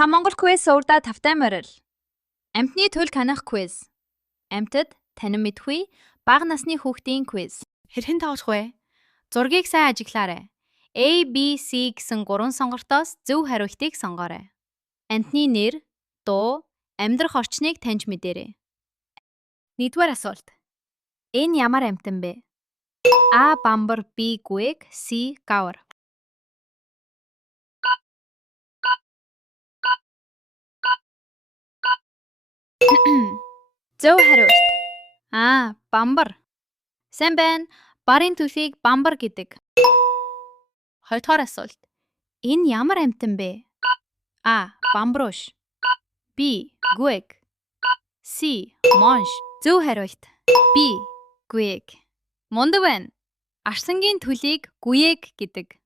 Та Монгол quiz урдаа тавтай морил. Амьтны төл канах quiz. Амьтад танин мэдгүй бага насны хүүхдийн quiz. Хэрхэн тоглох вэ? Зургийг сайн ажиглаарай. A, B, C гэсэн 3 сонгортоос зөв хариултыг сонгоорой. Амьтны нэр, дуу, амьдрах орчныг таньж мэдээрэй. Нэгдүгээр асуулт. Энэ ямар амьтан бэ? A. Бамбар, B. Гүэг, C. Гавар. Зөв хариулт. Бамбар. Сайн байна. Барын төлөгийг бамбар гэдэг. Хоёрдугаар асуулт. Энэ ямар амьтан бэ? А. Бамбрууш. B. Гүэг. C. Монш. Зөв хариулт. B. Гүэг. Мундаг байна. Арсангийн төлөгийг гүэг гэдэг.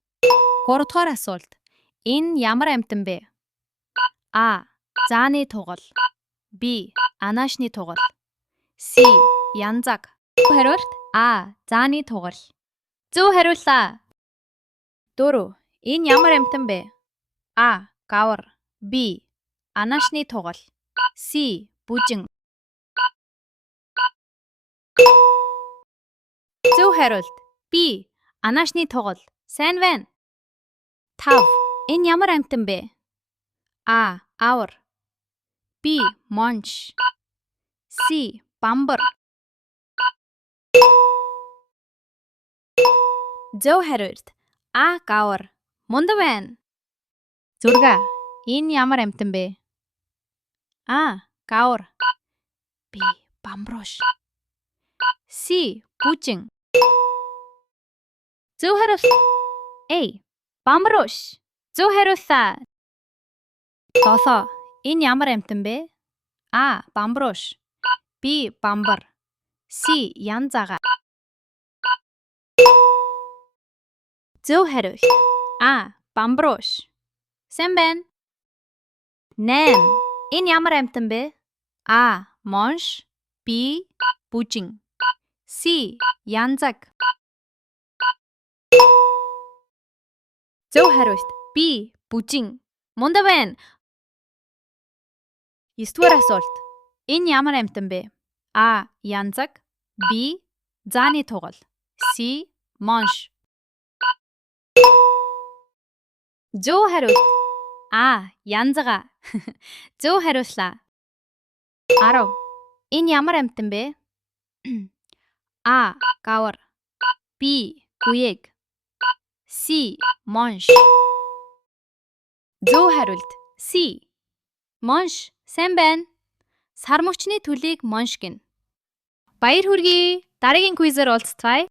Гуравдугаар асуулт. Энэ ямар амьтан бэ? А. Зааны тугал. B. Анаашны тугал. C. Янзаг. Зөв хариулт. А. Зааны тугал. Зөв хариуллаа. 4. Энэ ямар амьтан бэ? А. Гавар. B. Анаашны тугал. C. Бүжин. Зөв хариулт. B. Анаашны тугал. Сайн байна. 5. Энэ ямар амьтан бэ? А. Авар. B. Монш. C. Бамбар. Зөв хариулт. А. Гавар. Мундаг байна. 6. Энэ ямар амьтан бэ? А. Гавар. B. Бамбрууш. C. Бүжин. Зөв хариулт. A. Бамбрууш. Зөв хариуллаа. 7. Энэ ямар амьтан бэ? А. Бамбрууш. B. Бамбар. C. Янзага. Зөв хариулт. А. Бамбрууш. Сайн байна. 8. Энэ ямар амьтан бэ? А. Монш. B. Бүжин. C. Янзаг. Зөв хариулт. B. Бүжин. Мундаг байна. 9-р асуулт. Энэ ямар амьтан бэ? А. Янзаг. B. Зааны тугал. C. Монш. Зөв хариулт. А. Янзага. Зөв хариуллаа. 10. Энэ ямар амьтан бэ? А. Гавар. B. Гүэг. C. Монш. Зөв хариулт. C. Монш. Сайн байна. Сар мөчний төлөгийг монш гэнэ. Баяр хүргэе. Дараагийн квизээр уулзцгаая.